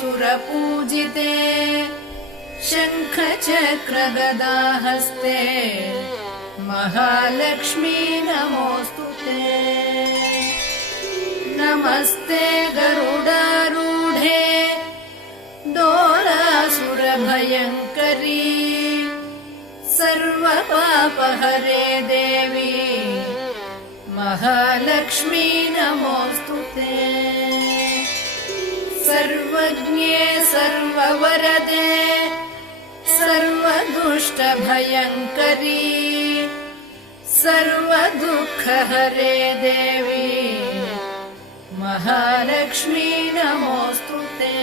सुरपूजिते शङ्खचक्रगदाहस्ते महालक्ष्मी नमोऽस्तुते। नमस्ते गरुडारूढे दोलासुरभयङ्करी सर्वपापहरे देवी महालक्ष्मी नमोऽस्तुते। सर्वज्ञे सर्ववरदे सर्वदुष्टभयङ्करी सर्वदुःखहरे देवी महालक्ष्मी नमोऽस्तुते।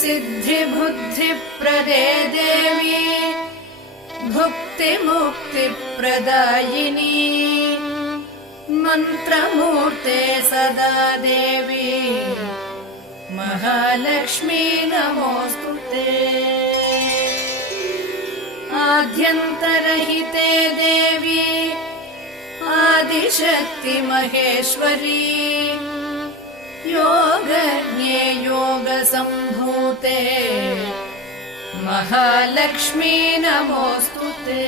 सिद्धिबुद्धिप्रदे देवी भुक्तिमुक्तिप्रदायिनी मन्त्रमूर्ते सदा देवी महालक्ष्मी नमोऽस्तुते। आद्यन्तरहिते देवी आदिशक्ति महेश्वरी योगज्ञे योगसम्भूते महालक्ष्मी नमोऽस्तुते।